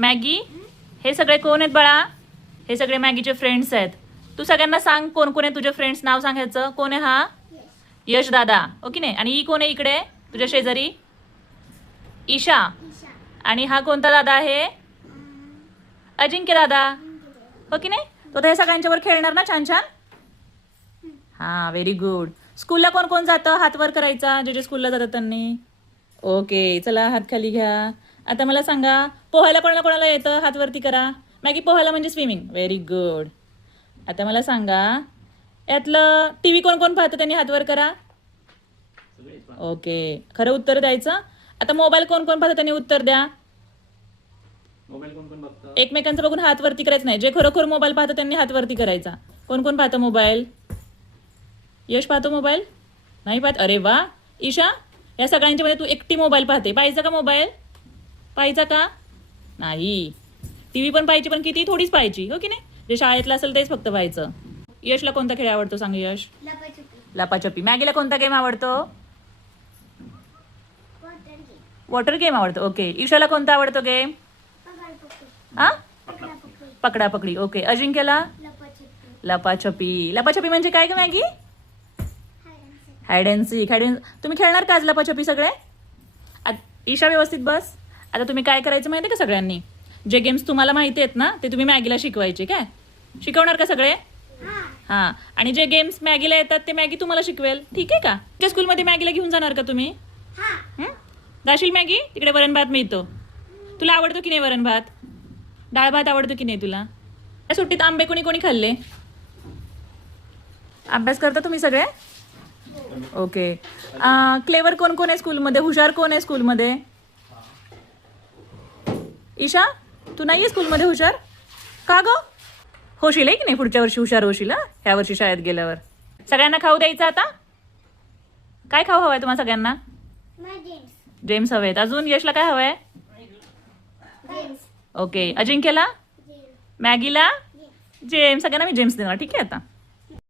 Maggi, हे सगळे कोण आहेत बाळा? हे सगळे मॅगीचे फ्रेंड्स आहेत. तू सगळ्यांना सांग कोण कोण आहे तुझे फ्रेंड्स, नाव सांगायचं. कोण आहे हा? यश दादा, ओके नाही. आणि ही कोण आहे इकडे तुझ्या शेजारी? ईशा. आणि हा कोणता दादा आहे? अजिंक्य दादा, हो की नाही? तो तर हे सगळ्यांच्यावर खेळणार ना छान छान. हा, व्हेरी गुड. स्कूलला कोण कोण जातं? हात वर करायचा जे जे स्कूलला जातात त्यांनी. ओके, चला हात खाली घ्या. आता मला सांगा, पोहायला कोणाला कोणाला येतं? हात वरती करा. मॅगी, पोहायला म्हणजे स्विमिंग. Very good. आता मला सांगा, यातलं टीव्ही कोण कोण पाहतं? त्यांनी हात वर करा. ओके, खरं उत्तर द्यायचं. आता मोबाईल कोण कोण पाहतं? त्यांनी उत्तर द्या. एकमेकांचं बघून हात वरती करायचं नाही. जे खरोखर मोबाईल पाहतं त्यांनी हात वरती करायचा. कोण कोण पाहतं मोबाईल? यश पाहतो मोबाईल? नाही पाहत? अरे वा. ईशा, या सगळ्यांच्या मध्ये तू एकटी मोबाईल पाहते. पाहायचा का मोबाईल? पाहायचा का? नाही. टीव्ही पण पाहायची, पण किती? थोडीच पाहायची, हो की नाही? जे शाळेतलं असेल तेच फक्त पाहायचं. यशला कोणता खेळ आवडतो सांग यश? लपाछपी. मॅगीला कोणता गेम आवडतो? वॉटर गेम आवडतो. ओके. ईशाला कोणता आवडतो गेम? हा, पकडा पकडी. ओके. अजिंक्यला? लपाछपी. लपाछपी म्हणजे काय ग मॅगी? Hide and sick. तुम्ही खेळणार का आज लपाछपी सगळे? ईशा व्यवस्थित बस. आता तुम्ही काय करायचं माहिती आहे का सगळ्यांनी? जे गेम्स तुम्हाला माहिती आहेत ना ते तुम्ही मॅगीला शिकवायचे. काय शिकवणार का सगळे? हा. आणि जे गेम्स मॅगीला येतात ते मॅगी तुम्हाला शिकवेल. ठीक आहे का? तुमच्या स्कूलमध्ये मॅगीला घेऊन जाणार का तुम्ही? जाशील मॅगी? तिकडे वरण भात मिळतो. तुला आवडतो की नाही वरण भात? डाळ भात आवडतो की नाही तुला? या सुट्टीत आंबे कोणी कोणी खाल्ले? अभ्यास करता तुम्ही सगळे? ओके. क्लेवर कोण कोण आहे स्कूलमध्ये? हुशार कोण आहे स्कूलमध्ये? ईशा, तू नाही आहे स्कूलमध्ये हुशार? का ग? होशील आहे की नाही? पुढच्या वर्षी हुशार होशील. ह्या वर्षी शाळेत गेल्यावर. सगळ्यांना खाऊ द्यायचं आता? काय खाऊ हवंय तुम्हाला सगळ्यांना? जेम्स हवेत. अजून यशला काय हवंय? ओके. अजिंक्यला? मॅगीला? जेम्स. सगळ्यांना मी जेम्स देणार. ठीक आहे आता.